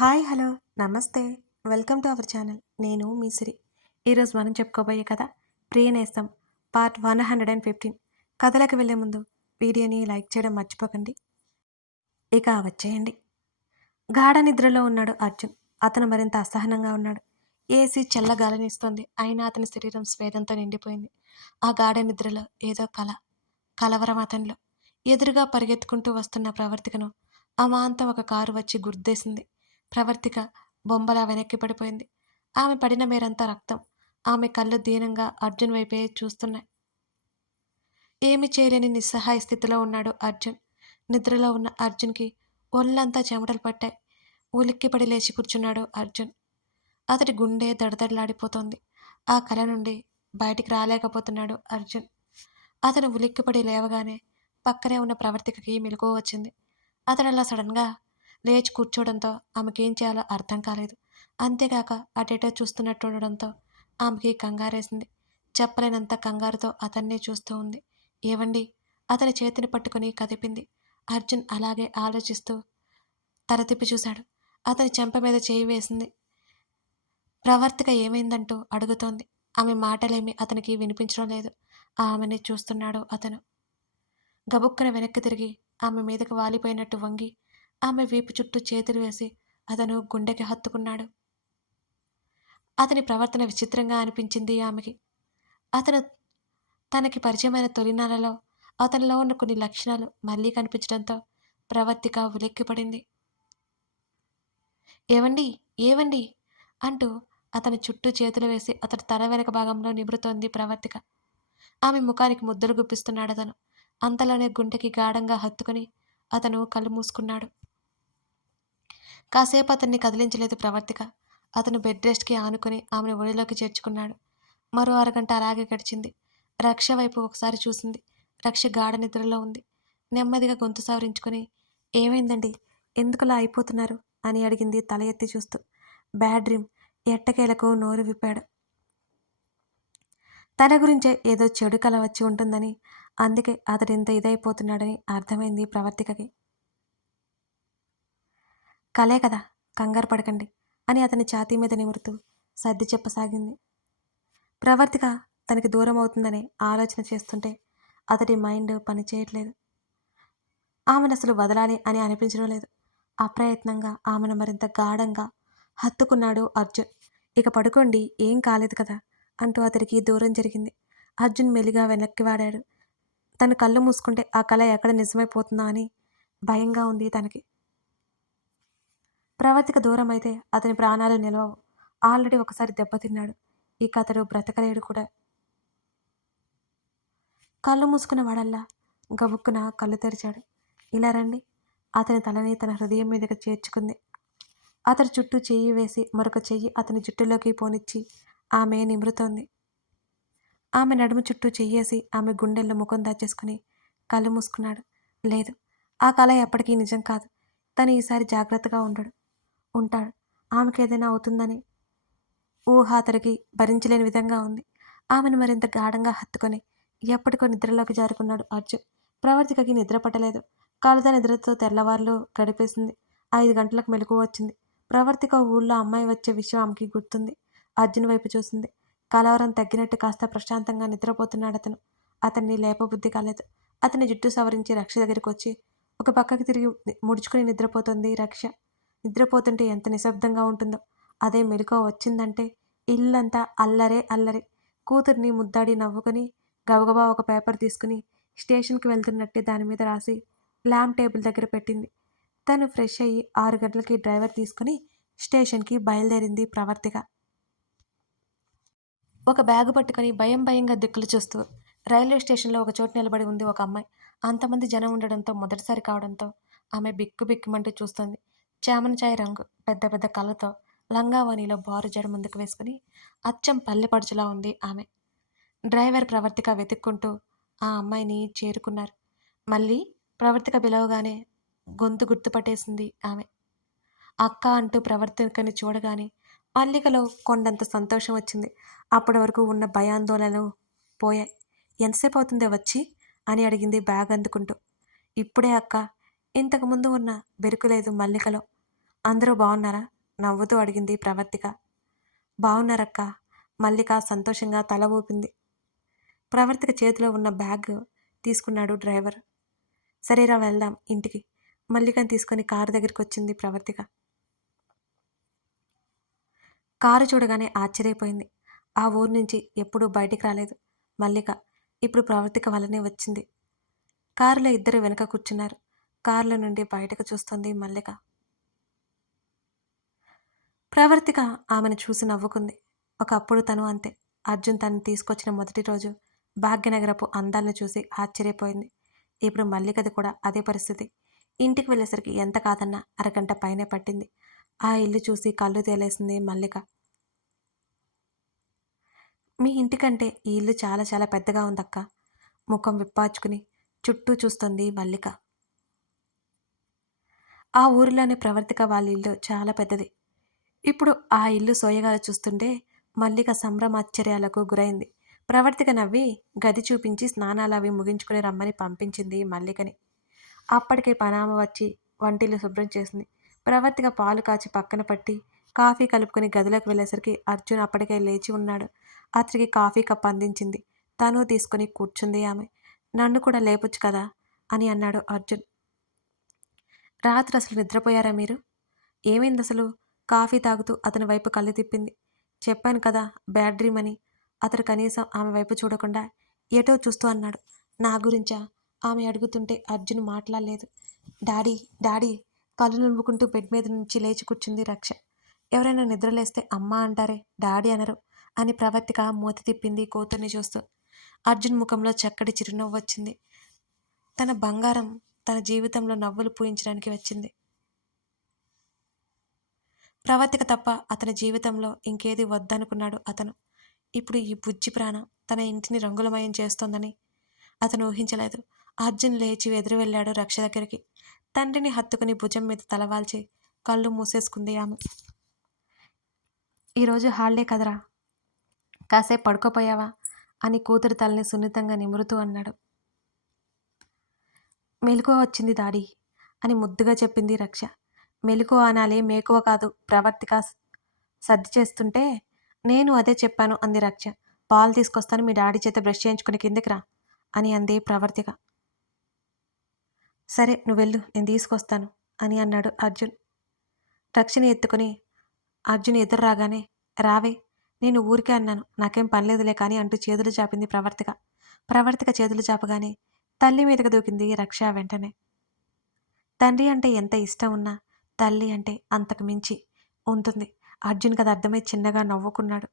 Hi hello నమస్తే welcome to our channel. నేను మీ సిరి. ఈరోజు మనం చెప్పుకోబోయే కథ ప్రియనేస్తం పార్ట్ 115. కథలకు వెళ్ళే ముందు వీడియోని లైక్ చేయడం మర్చిపోకండి. ఇక వచ్చేయండి. గాఢ నిద్రలో ఉన్నాడు అర్జున్. అతను మరింత అసహనంగా ఉన్నాడు. ఏసీ చల్లగాలినిస్తోంది. అయినా అతని శరీరం స్వేదంతో నిండిపోయింది. ఆ గాఢ నిద్రలో ఏదో కలవరం అతనిలో. ఎదురుగా పరిగెత్తుకుంటూ వస్తున్న ప్రవర్తికను అమాంతం ఒక కారు వచ్చి గుద్దేసింది. ప్రవర్తిక బొంబలా వెనక్కి పడిపోయింది. ఆమె పడిన మేరంతా రక్తం. ఆమె కళ్ళు దీనంగా అర్జున్ వైపే చూస్తున్నాయి. ఏమి చేయలేని నిస్సహాయ స్థితిలో ఉన్నాడు అర్జున్. నిద్రలో ఉన్న అర్జున్కి ఒళ్ళంతా చెమటలు పట్టాయి. ఉలిక్కిపడి లేచి కూర్చున్నాడు అర్జున్. అతడి గుండె దడదడలాడిపోతోంది. ఆ కల నుండి బయటికి రాలేకపోతున్నాడు అర్జున్. అతను ఉలిక్కిపడి లేవగానే పక్కనే ఉన్న ప్రవర్తికకి మెలకువ వచ్చింది. అతను అలా సడన్గా లేచి కూర్చోవడంతో ఆమెకేం చేయాలో అర్థం కాలేదు. అంతేగాక అటేటో చూస్తున్నట్టు ఉండడంతో ఆమెకి కంగారేసింది. చెప్పలేనంత కంగారుతో అతన్నే చూస్తూ ఉంది. ఏవండి? అతని చేతిని పట్టుకుని కదిపింది. అర్జున్ అలాగే ఆలోచిస్తూ తల తిప్పి చూశాడు. అతని చెంప మీద చేయి వేసింది. ప్రవర్తిక ఏమైందంటూ అడుగుతోంది. ఆమె మాటలేమి అతనికి వినిపించడం లేదు. ఆమెని చూస్తున్నాడు అతను. గబుక్కున వెనక్కి తిరిగి ఆమె మీదకు వాలిపోయినట్టు వంగి ఆమె వీపు చుట్టూ చేతులు వేసి అతను గుండెకి హత్తుకున్నాడు. అతని ప్రవర్తన విచిత్రంగా అనిపించింది ఆమెకి. అతను తనకి పరిచయమైన తొలినాళ్లలో అతనిలో ఉన్న కొన్ని లక్షణాలు మళ్ళీ కనిపించడంతో ప్రవర్తిక ఉలిక్కిపడింది. ఏవండి? ఏవండి? అంటూ అతని చుట్టూ చేతులు వేసి అతని తల వెనక భాగంలో నిమురుతోంది ప్రవర్తిక. ఆమె ముఖానికి ముద్దలు గుప్పిస్తున్నాడు అతను. అంతలోనే గుండెకి గాఢంగా హత్తుకుని అతను కళ్ళు మూసుకున్నాడు. కాసేపు అతన్ని కదిలించలేదు ప్రవర్తిక. అతను బెడ్ రెస్ట్కి ఆనుకుని ఆమెను ఒడిలోకి చేర్చుకున్నాడు. మరో అరగంట అలాగే గడిచింది. రక్ష వైపు ఒకసారి చూసింది. రక్ష గాఢ నిద్రలో ఉంది. నెమ్మదిగా గొంతు సవరించుకుని ఏమైందండి? ఎందుకలా అయిపోతున్నారు అని అడిగింది తల ఎత్తి చూస్తూ. Bad dream. ఎట్టకేలకు నోరు విప్పాడు. తన గురించే ఏదో చెడు కల వచ్చి ఉంటుందని, అందుకే అతడింత ఇదైపోతున్నాడని అర్థమైంది ప్రవర్తికకి. కలే కదా, కంగారు పడకండి అని అతని ఛాతీ మీద నిమురుతూ సర్ది చెప్పసాగింది. ప్రవర్తిక తనకి దూరం అవుతుందని ఆలోచన చేస్తుంటే అతడి మైండ్ పనిచేయట్లేదు. ఆమెను అసలు వదలాలి అని అనిపించడం లేదు. అప్రయత్నంగా ఆమెను మరింత గాఢంగా హత్తుకున్నాడు అర్జున్. ఇక పడుకోండి, ఏం కాలేదు కదా అంటూ అతడికి దూరం జరిగింది. అర్జున్ మెల్లిగా వెనక్కి వాడాడు. తను కళ్ళు మూసుకుంటే ఆ కళ ఎక్కడ నిజమైపోతుందా అని భయంగా ఉంది తనకి. ప్రవర్తిక దూరం అయితే అతని ప్రాణాలు నిలవవు. ఆల్రెడీ ఒకసారి దెబ్బతిన్నాడు. ఇక అతడు బ్రతకలేడు కూడా. కళ్ళు మూసుకున్న వాడల్లా గబుక్కున కళ్ళు తెరిచాడు. ఇలా రండి. అతని తలని తన హృదయం మీదకి చేర్చుకుంది. అతడి చుట్టూ చెయ్యి వేసి మరొక చెయ్యి అతని జుట్టులోకి పోనిచ్చి ఆమె నిమురుతోంది. ఆమె నడుము చుట్టూ చెయ్యేసి ఆమె గుండెల్లో ముఖం దాచేసుకుని కళ్ళు మూసుకున్నాడు. లేదు, ఆ కళ ఎప్పటికీ నిజం కాదు. తను ఈసారి జాగ్రత్తగా ఉంటాడు. ఆమెకేదైనా అవుతుందని ఊహ అతడికి భరించలేని విధంగా ఉంది. ఆమెను మరింత గాఢంగా హత్తుకొని ఎప్పటికో నిద్రలోకి జారుకున్నాడు అర్జున్. ప్రవర్తికకి నిద్ర పట్టలేదు. కలత నిద్రతో తెల్లవారులు గడిపేసింది. 5 గంటలకు మెలకువ వచ్చింది. ప్రవర్తిక ఊళ్ళో అమ్మాయి వచ్చే విషయం ఆమెకి గుర్తుంది. అర్జున్ వైపు చూసింది. కలవరం తగ్గినట్టు కాస్త ప్రశాంతంగా నిద్రపోతున్నాడు అతను. అతన్ని లేపబుద్ధి కాలేదు. అతని జుట్టు సవరించి రక్ష దగ్గరికి వచ్చి ఒక పక్కకి తిరిగి ముడుచుకుని నిద్రపోతుంది రక్ష. నిద్రపోతుంటే ఎంత నిశ్శబ్దంగా ఉంటుందో. అదే మెలకువ వచ్చిందంటే ఇల్లంతా అల్లరే అల్లరి. కూతుర్ని ముద్దాడి నవ్వుకొని గబగబా ఒక పేపర్ తీసుకుని స్టేషన్కి వెళ్తున్నట్టే దాని మీద రాసి ల్యాంప్ టేబుల్ దగ్గర పెట్టింది. తను ఫ్రెష్ అయ్యి 6 గంటలకి డ్రైవర్ తీసుకుని స్టేషన్కి బయలుదేరింది ప్రవర్తిక. ఒక బ్యాగు పట్టుకొని భయం భయంగా దిక్కులు చూస్తూ రైల్వే స్టేషన్లో ఒక చోటు నిలబడి ఉంది ఒక అమ్మాయి. అంతమంది జనం ఉండడంతో మొదటిసారి కావడంతో ఆమె బిక్కు బిక్కుమంటూ చూస్తోంది. చామన ఛాయ రంగు, పెద్ద పెద్ద కళ్ళతో లంగావాణిలో బారు జడ ముందుకు వేసుకుని అచ్చం పల్లెపడుచులా ఉంది ఆమె. డ్రైవర్ ప్రవర్తిక వెతుక్కుంటూ ఆ అమ్మాయిని చేరుకున్నారు. మళ్ళీ ప్రవర్తిక పిలవగానే గొంతు గుర్తుపట్టేసింది ఆమె. అక్క అంటూ ప్రవర్తికని చూడగానే మల్లికలో కొండంత సంతోషం వచ్చింది. అప్పటి వరకు ఉన్న భయాందోళనలు పోయాయి. ఎంతసేపు అవుతుందే వచ్చి అని అడిగింది బ్యాగ్ అందుకుంటూ. ఇప్పుడే అక్క. ఇంతకుముందు ఉన్న బెరుకు లేదు మల్లికలో. అందరూ బావున్నారా? నవ్వుతూ అడిగింది ప్రవర్తిక. బావున్నారక్కా. మల్లిక సంతోషంగా తల ఊపింది. ప్రవర్తిక చేతిలో ఉన్న బ్యాగ్ తీసుకున్నాడు డ్రైవర్. సరేరా వెళ్దాం ఇంటికి. మల్లికని తీసుకొని కారు దగ్గరికొచ్చింది ప్రవర్తిక. కారు చూడగానే ఆశ్చర్యపోయింది. ఆ ఊరు నుంచి ఎప్పుడూ బయటికి రాలేదు మల్లిక. ఇప్పుడు ప్రవర్తిక వల్లనే వచ్చింది. కారులో ఇద్దరు వెనక కూర్చున్నారు. కారులో నుండి బయటకు చూస్తోంది మల్లిక. ప్రవర్తిక ఆమెను చూసి నవ్వుకుంది. ఒకప్పుడు తను అంతే. అర్జున్ తనని తీసుకొచ్చిన మొదటి రోజు భాగ్యనగరపు అందాలను చూసి ఆశ్చర్యపోయింది. ఇప్పుడు మల్లికది కూడా అదే పరిస్థితి. ఇంటికి వెళ్ళేసరికి ఎంత కాదన్నా అరగంట పైనే పట్టింది. ఆ ఇల్లు చూసి కళ్ళు తేలేసింది మల్లిక. మీ ఇంటికంటే ఈ ఇల్లు చాలా చాలా పెద్దగా ఉందక్క. ముఖం విప్పార్చుకుని చుట్టూ చూస్తోంది మల్లిక. ఆ ఊరిలోని ప్రవర్తిక వాళ్ళ ఇల్లు చాలా పెద్దది. ఇప్పుడు ఆ ఇల్లు సోయగాలు చూస్తుంటే మల్లిక సంభ్రమాశ్చర్యాలకు గురైంది. ప్రవర్తిక నవ్వి గది చూపించి స్నానాలవి ముగించుకుని రమ్మని పంపించింది మల్లికని. అప్పటికే పనామ వచ్చి వంటిల్లు శుభ్రం చేసింది. ప్రవర్తిక పాలు కాచి పక్కన పట్టి కాఫీ కలుపుకొని గదిలోకి వెళ్ళేసరికి అర్జున్ అప్పటికే లేచి ఉన్నాడు. అతనికి కాఫీ కప్ అందించింది. తను తీసుకుని కూర్చుంది ఆమె. నన్ను కూడా లేపొచ్చు కదా అని అన్నాడు అర్జున్. రాత్రి అసలు నిద్రపోయారా మీరు? ఏమైందసలు? కాఫీ తాగుతూ అతని వైపు కళ్ళు తిప్పింది. చెప్పాను కదా బ్యాడ్ డ్రీమ్ అని. అతడు కనీసం ఆమె వైపు చూడకుండా ఎటో చూస్తూ అన్నాడు. నా గురించా? ఆమె అడుగుతుంటే అర్జున్ మాట్లాడలేదు. డాడీ డాడీ కళ్ళు నులుముకుంటూ బెడ్ మీద నుంచి లేచి కూర్చుంది రక్ష. ఎవరైనా నిద్రలేస్తే అమ్మా అంటారే, డాడీ అనరు అని ప్రవర్తిక మూతి తిప్పింది కూతుర్ని చూస్తూ. అర్జున్ ముఖంలో చక్కటి చిరునవ్వు వచ్చింది. తన బంగారం తన జీవితంలో నవ్వులు పూయించడానికి వచ్చింది. ప్రవర్తిక తప్ప అతని జీవితంలో ఇంకేది వద్దనుకున్నాడు అతను. ఇప్పుడు ఈ బుజ్జి ప్రాణం తన ఇంటిని రంగులమయం చేస్తోందని అతను ఊహించలేదు. అర్జున్ లేచి ఎదురు వెళ్ళాడు రక్ష దగ్గరికి. తండ్రిని హత్తుకుని భుజం మీద తలవాల్చి కళ్ళు మూసేసుకుంది ఆమె. ఈరోజు హాలిడే కదరా, కాసేపు పడుకోపోయావా అని కూతురి తలని సున్నితంగా నిమురుతూ అన్నాడు. మెలకువ వచ్చింది డాడీ అని ముద్దుగా చెప్పింది రక్ష. మెలకువ అనాలి, మేకువ కాదు. ప్రవర్తిక సర్ది చేస్తుంటే నేను అదే చెప్పాను అంది రక్ష. పాలు తీసుకొస్తాను, మీ డాడీ చేత బ్రష్ చేయించుకుని కిందకి రా అని అంది ప్రవర్తిక. సరే నువ్వెళ్ళు, నేను తీసుకొస్తాను అని అన్నాడు అర్జున్. రక్షని ఎత్తుకుని అర్జున్ ఎదురు రాగానే రావే, నేను ఊరికే అన్నాను, నాకేం పనిలేదులే కానీ అంటూ చేతులు చాపింది ప్రవర్తిక. ప్రవర్తిక చేతులు చాపగానే తల్లి మీదకు దూకింది రక్ష వెంటనే. తండ్రి అంటే ఎంత ఇష్టం ఉన్నా తల్లి అంటే అంతకు మించి ఉంటుంది. అర్జున్కి అది అర్థమై చిన్నగా నవ్వుకున్నాడు.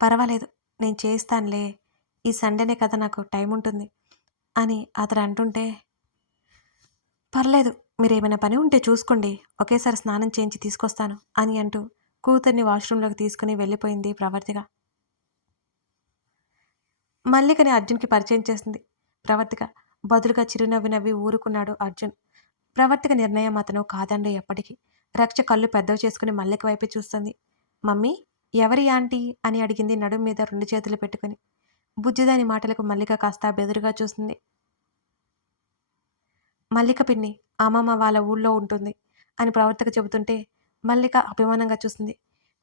పర్వాలేదు, నేను చేస్తానులే, ఈ సండేనే కదా నాకు టైం ఉంటుంది అని అతడు అంటుంటే, పర్లేదు, మీరేమైనా పని ఉంటే చూసుకోండి, ఒకేసారి స్నానం చేయించి తీసుకొస్తాను అని అంటూ కూతుర్ని వాష్రూంలోకి తీసుకుని వెళ్ళిపోయింది ప్రవర్తిక. మల్లికని అర్జున్కి పరిచయం చేసింది ప్రవర్తిక. బదులుగా చిరునవ్వి నవ్వి ఊరుకున్నాడు అర్జున్. ప్రవర్తిక నిర్ణయం అతను కాదండి ఎప్పటికీ. రక్ష కళ్ళు పెద్దవి చేసుకుని మల్లిక వైపే చూస్తుంది. మమ్మీ, ఎవరి ఆంటీ అని అడిగింది నడుం మీద 2 చేతులు పెట్టుకుని. బుజ్జిదాని మాటలకు మల్లిక కాస్త బెదురుగా చూసింది. మల్లిక పిన్ని, అమ్మమ్మ వాళ్ళ ఊళ్ళో ఉంటుంది అని ప్రవర్తిక చెబుతుంటే మల్లిక అభిమానంగా చూసింది.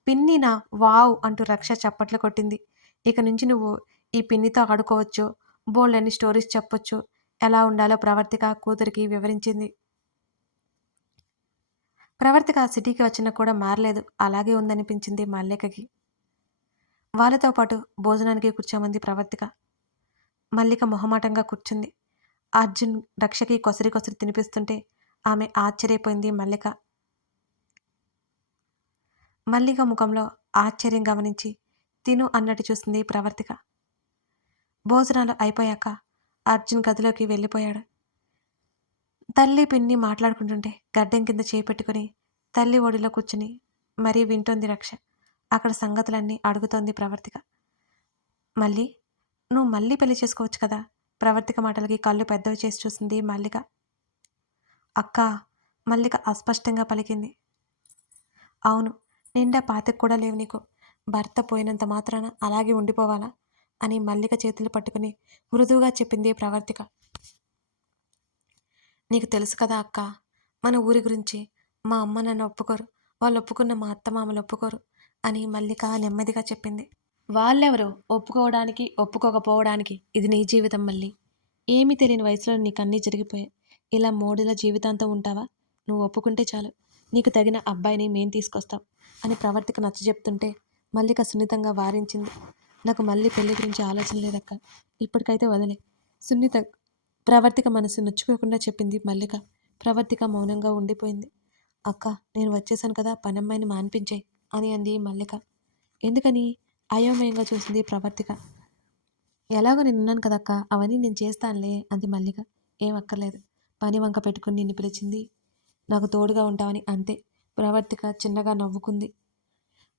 పిన్నినా, వావ్ అంటూ రక్ష చప్పట్లు కొట్టింది. ఇక నుంచి నువ్వు ఈ పిన్నితో ఆడుకోవచ్చు, బోల్డన్ని స్టోరీస్ చెప్పొచ్చు, ఎలా ఉండాలో ప్రవర్తిక కూతురికి వివరించింది. ప్రవర్తిక సిటీకి వచ్చినా కూడా మారలేదు, అలాగే ఉందనిపించింది మల్లికకి. వాళ్ళతో పాటు భోజనానికి కూర్చోమంది ప్రవర్తిక. మల్లిక మొహమాటంగా కూర్చుంది. అర్జున్ రక్షకి కొసరి కొసరి తినిపిస్తుంటే ఆమె ఆశ్చర్యపోయింది మల్లిక. మల్లిక ముఖంలో ఆశ్చర్యం గమనించి తిను అన్నట్టు చూసింది ప్రవర్తిక. భోజనాలు అయిపోయాక అర్జున్ గదిలోకి వెళ్ళిపోయాడు. తల్లి పిన్ని మాట్లాడుకుంటుంటే గడ్డం కింద చేపెట్టుకుని తల్లి ఒడిలో కూర్చుని మరీ వింటోంది రక్ష. అక్కడ సంగతులన్నీ అడుగుతోంది ప్రవర్తిక. మళ్ళీ నువ్వు మళ్ళీ పెళ్లి చేసుకోవచ్చు కదా. ప్రవర్తిక మాటలకి కళ్ళు పెద్దవి చేసి చూసింది మల్లిక. అక్క, మల్లిక అస్పష్టంగా పలికింది. అవును, నిండా పాతిక కూడా లేవు నీకు. భర్త పోయినంత మాత్రాన అలాగే ఉండిపోవాలా అని మల్లిక చేతులు పట్టుకుని మృదువుగా చెప్పింది ప్రవర్తిక. నీకు తెలుసు కదా అక్క, మన ఊరి గురించి. మా అమ్మ నన్ను ఒప్పుకోరు. వాళ్ళు ఒప్పుకున్న మా అత్తమామలు ఒప్పుకోరు అని మల్లిక నెమ్మదిగా చెప్పింది. వాళ్ళెవరు ఒప్పుకోవడానికి, ఒప్పుకోకపోవడానికి? ఇది నీ జీవితం మళ్ళీ. ఏమీ తెలియని వయసులో నీకన్నీ జరిగిపోయాయి. ఇలా మోడీలో జీవితాంతం ఉంటావా? నువ్వు ఒప్పుకుంటే చాలు. నీకు తగిన అబ్బాయిని మేం తీసుకొస్తాం అని ప్రవర్తిక నచ్చజెప్తుంటే మల్లిక సున్నితంగా వారించింది. నాకు మళ్ళీ పెళ్లి గురించి ఆలోచన లేదక్క. ఇప్పటికైతే వదిలే. సున్నిత ప్రవర్తిక మనసు నొచ్చుకోకుండా చెప్పింది మల్లిక. ప్రవర్తిక మౌనంగా ఉండిపోయింది. అక్క, నేను వచ్చేసాను కదా, పనమ్మాయిని మాన్పించేయి అని అంది మల్లిక. ఎందుకని? అయోమయంగా చూసింది ప్రవర్తిక. ఎలాగో నేనున్నాను కదక్క, అవన్నీ నేను చేస్తానులే అంది మల్లిక. ఏం అక్కర్లేదు. పని వంక పెట్టుకుని నిన్ను పిలిచింది నాకు తోడుగా ఉంటావని, అంతే. ప్రవర్తిక చిన్నగా నవ్వుకుంది.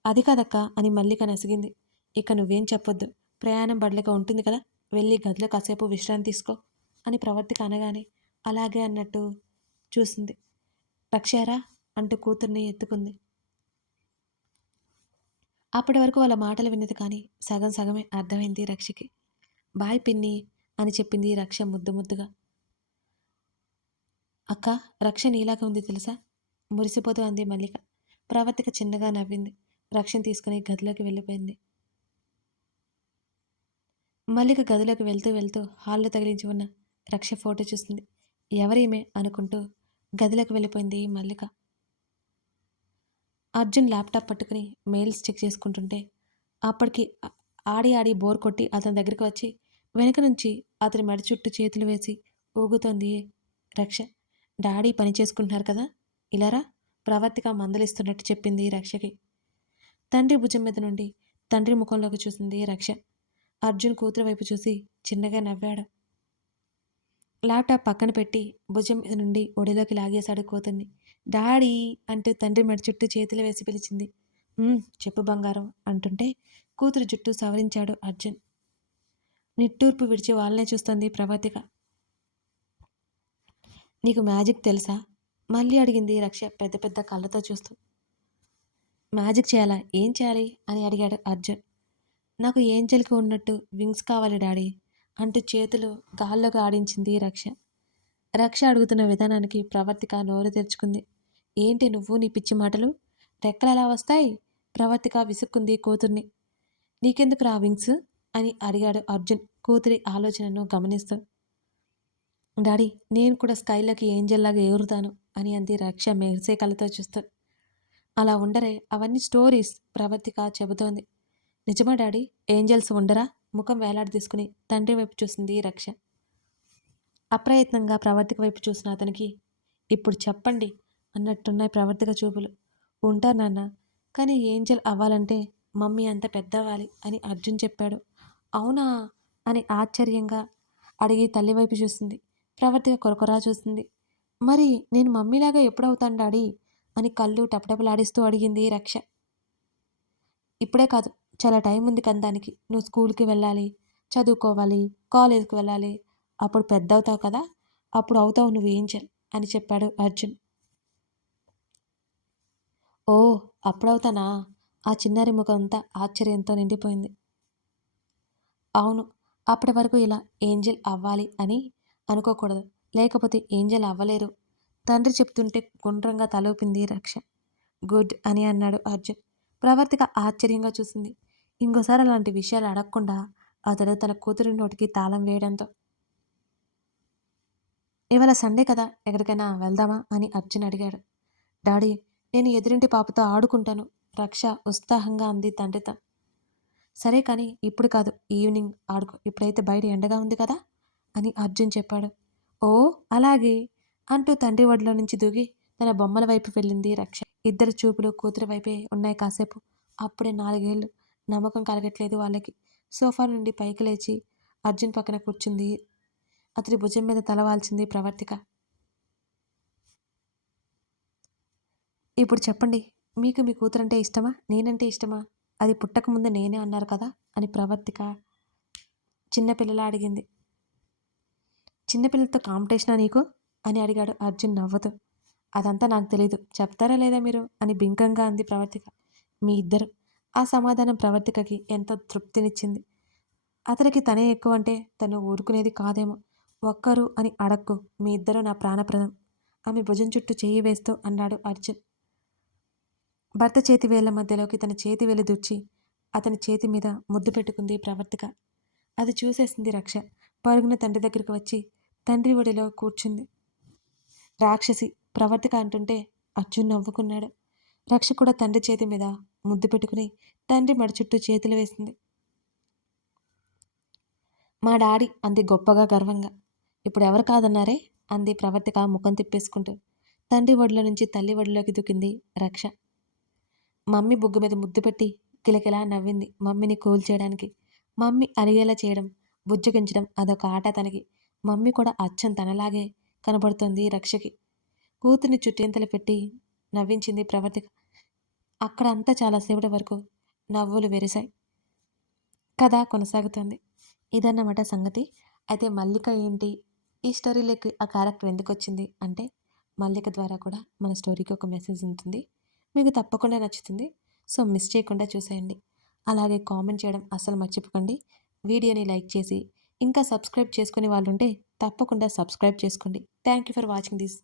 అది కాదక్క అని మల్లిక నసిగింది. ఇక నువ్వేం చెప్పొద్దు. ప్రయాణం బడలిక ఉంటుంది కదా, వెళ్ళి గదిలో కాసేపు విశ్రాంతి తీసుకో అని ప్రవర్తిక అనగానే అలాగే అన్నట్టు చూసింది. రక్షారా అంటూ కూతుర్ని ఎత్తుకుంది. అప్పటి వరకు వాళ్ళ మాటలు విన్నది కానీ సగం సగమే అర్థమైంది రక్షకి. బాయ్ పిన్ని అని చెప్పింది రక్ష ముద్దు ముద్దుగా. అక్క, రక్ష నీలాగా ఉంది తెలుసా? మురిసిపోతూ అంది మల్లిక. ప్రవర్తిక చిన్నగా నవ్వింది. రక్షను తీసుకుని గదిలోకి వెళ్ళిపోయింది. మల్లిక గదిలోకి వెళ్తూ వెళ్తూ హాల్లో తగిలించి ఉన్న రక్ష ఫోటో చూస్తుంది. ఎవరీమే అనుకుంటూ గదిలోకి వెళ్ళిపోయింది మల్లిక. అర్జున్ ల్యాప్టాప్ పట్టుకుని మెయిల్స్ చెక్ చేసుకుంటుంటే అప్పటికి ఆడి ఆడి బోర్ కొట్టి అతని దగ్గరికి వచ్చి వెనుక నుంచి అతని మెడ చుట్టూ చేతులు వేసి ఊగుతోంది రక్ష. డాడీ పని చేసుకుంటున్నారు కదా, ఇలారా ప్రవర్తిక మందలిస్తున్నట్టు చెప్పింది రక్షకి. తండ్రి భుజం మీద నుండి తండ్రి ముఖంలోకి చూసింది రక్ష. అర్జున్ కూతురు వైపు చూసి చిన్నగా నవ్వాడు. ల్యాప్టాప్ పక్కన పెట్టి భుజం మీద నుండి ఒడిలోకి లాగేశాడు కూతుర్ని. డాడీ అంటూ తండ్రి మెడ చుట్టూ చేతులు వేసి పిలిచింది. చెప్పు బంగారం అంటుంటే కూతురు జుట్టు సవరించాడు అర్జున్. నిట్టూర్పు విడిచి వాళ్ళనే చూస్తోంది ప్రవర్తిక. నీకు మ్యాజిక్ తెలుసా? మళ్ళీ అడిగింది రక్ష పెద్ద పెద్ద కళ్ళతో చూస్తూ. మ్యాజిక్ చేయాలా? ఏం చేయాలి అని అడిగాడు అర్జున్. నాకు ఏంజల్కి ఉన్నట్టు వింగ్స్ కావాలి డాడీ అంటూ చేతులు గాల్లోకి ఆడించింది రక్ష. రక్ష అడుగుతున్న విధానానికి ప్రవర్తిక నోరు తెరుచుకుంది. ఏంటి నువ్వు నీ పిచ్చి మాటలు? రెక్కలు ఎలా వస్తాయి? ప్రవర్తిక విసుక్కుంది కూతుర్ని. నీకెందుకు రా వింగ్స్ అని అడిగాడు అర్జున్ కూతురి ఆలోచనను గమనిస్తూ. డాడీ, నేను కూడా స్కైలోకి ఏంజల్లాగా ఎగురుతాను అని అంది రక్ష మెరిసే కళ్ళతో చూస్తూ. అలా ఉండరే, అవన్నీ స్టోరీస్ ప్రవర్తిక చెబుతోంది. నిజమా డాడీ? ఏంజల్స్ ఉండరా? ముఖం వేలాడి తీసుకుని తండ్రి వైపు చూసింది రక్ష. అప్రయత్నంగా ప్రవర్తిక వైపు చూసిన అతనికి ఇప్పుడు చెప్పండి అన్నట్టున్నాయి ప్రవర్తిక చూపులు. ఉంటారు నాన్న, కానీ ఏంజల్ అవ్వాలంటే మమ్మీ అంత పెద్దవ్వాలి అని అర్జున్ చెప్పాడు. అవునా అని ఆశ్చర్యంగా అడిగి తల్లి వైపు చూసింది. ప్రవర్తిక కొరకొరా చూసింది. మరి నేను మమ్మీలాగా ఎప్పుడవుతాను డాడీ అని కళ్ళు టపటపలాడిస్తూ అడిగింది రక్ష. ఇప్పుడే కాదు, చాలా టైం ఉంది కదా దానికి. నువ్వు స్కూల్కి వెళ్ళాలి, చదువుకోవాలి, కాలేజ్కి వెళ్ళాలి. అప్పుడు పెద్ద అవుతావు కదా, అప్పుడు అవుతావు నువ్వు ఏంజల్ అని చెప్పాడు అర్జున్. ఓ, అప్పుడవుతానా? ఆ చిన్నారి ముఖం అంతా ఆశ్చర్యంతో నిండిపోయింది. అవును, అప్పటి వరకు ఇలా ఏంజల్ అవ్వాలి అని అనుకోకూడదు, లేకపోతే ఏంజల్ అవ్వలేరు. తండ్రి చెప్తుంటే గుండ్రంగా తలూపింది రక్ష. గుడ్ అని అన్నాడు అర్జున్. ప్రవర్తిక ఆశ్చర్యంగా చూసింది. ఇంకోసారి అలాంటి విషయాలు అడగకుండా అతడు తన కూతురి నోటికి తాళం వేయడంతో. ఇవాళ సండే కదా, ఎక్కడికైనా వెళ్దామా అని అర్జున్ అడిగాడు. డాడీ, నేను ఎదురింటి పాపతో ఆడుకుంటాను రక్ష ఉత్సాహంగా అంది తండ్రితో. సరే కానీ ఇప్పుడు కాదు, ఈవినింగ్ ఆడుకో, ఇప్పుడైతే బయట ఎండగా ఉంది కదా అని అర్జున్ చెప్పాడు. ఓ అలాగే అంటూ తండ్రి ఒడిలో నుంచి దూగి తన బొమ్మల వైపు వెళ్ళింది రక్ష. ఇద్దరు చూపులు కూతురు వైపే ఉన్నాయి కాసేపు. అప్పుడే 4 ఏళ్ళు. నమ్మకం కలగట్లేదు వాళ్ళకి. సోఫా నుండి పైకి లేచి అర్జున్ పక్కన కూర్చుంది. అతడి భుజం మీద తలవాల్చింది ప్రవర్తిక. ఇప్పుడు చెప్పండి, మీకు మీ కూతురంటే ఇష్టమా, నేనంటే ఇష్టమా? అది పుట్టకముందు నేనే అన్నారు కదా అని ప్రవర్తిక చిన్నపిల్లలా అడిగింది. చిన్నపిల్లలతో కాంపిటీషనా నీకు అని అడిగాడు అర్జున్ నవ్వుతూ. అదంతా నాకు తెలీదు, చెప్తారా లేదా మీరు అని బింకంగా అంది ప్రవర్తిక. మీ ఇద్దరు. ఆ సమాధానం ప్రవర్తికకి ఎంతో తృప్తినిచ్చింది. అతనికి తనే ఎక్కువ అంటే తను ఊరుకునేది కాదేమో. ఒక్కరు అని అడక్కు, మీ ఇద్దరు నా ప్రాణప్రదం ఆమె భుజం చుట్టూ చెయ్యి వేస్తూ అన్నాడు అర్జున్. భర్త చేతి వేళ్ల మధ్యలోకి తన చేతి వేలు దూర్చి అతని చేతి మీద ముద్దు పెట్టుకుంది ప్రవర్తిక. అది చూసేసింది రక్ష. పరుగున తండ్రి దగ్గరికి వచ్చి తండ్రి ఒడిలో కూర్చుంది. రాక్షసి ప్రవర్తిక అంటుంటే అర్జున్ నవ్వుకున్నాడు. రక్ష కూడా తండ్రి చేతి మీద ముద్దు పెట్టుకుని తండ్రి మడి చుట్టూ చేతులు వేసింది. మా డాడీ అంది గొప్పగా గర్వంగా. ఇప్పుడు ఎవరు కాదన్నారే అంది ప్రవర్తిక ముఖం తిప్పేసుకుంటూ. తండ్రి ఒడిలో నుంచి తల్లి ఒడిలోకి దూకింది రక్ష. మమ్మీ బుగ్గ మీద ముద్దు పెట్టి కిలకిలా నవ్వింది మమ్మీని కూల్ చేయడానికి. మమ్మీ అలిగేలా చేయడం, బుజ్జగించడం అదొక ఆట తనకి. మమ్మీ కూడా అచ్చం తనలాగే కనబడుతోంది రక్షకి. కూతుర్ని చుట్టేంతలు పెట్టి నవ్వించింది ప్రవర్తిక. అక్కడ అంతా చాలాసేపటి వరకు నవ్వులు వెరిశాయి. కథ కొనసాగుతోంది. ఇదన్నమాట సంగతి. అయితే మల్లిక ఏంటి, ఈ స్టోరీలోకి ఆ క్యారెక్టర్ ఎందుకు వచ్చింది అంటే, మల్లిక ద్వారా కూడా మన స్టోరీకి ఒక మెసేజ్ ఉంటుంది. మీకు తప్పకుండా నచ్చుతుంది. సో మిస్ చేయకుండా చూసేయండి. అలాగే కామెంట్ చేయడం అస్సలు మర్చిపోకండి. వీడియోని లైక్ చేసి ఇంకా సబ్స్క్రైబ్ చేసుకునే వాళ్ళు ఉంటే తప్పకుండా సబ్స్క్రైబ్ చేసుకోండి. Thank you for watching this.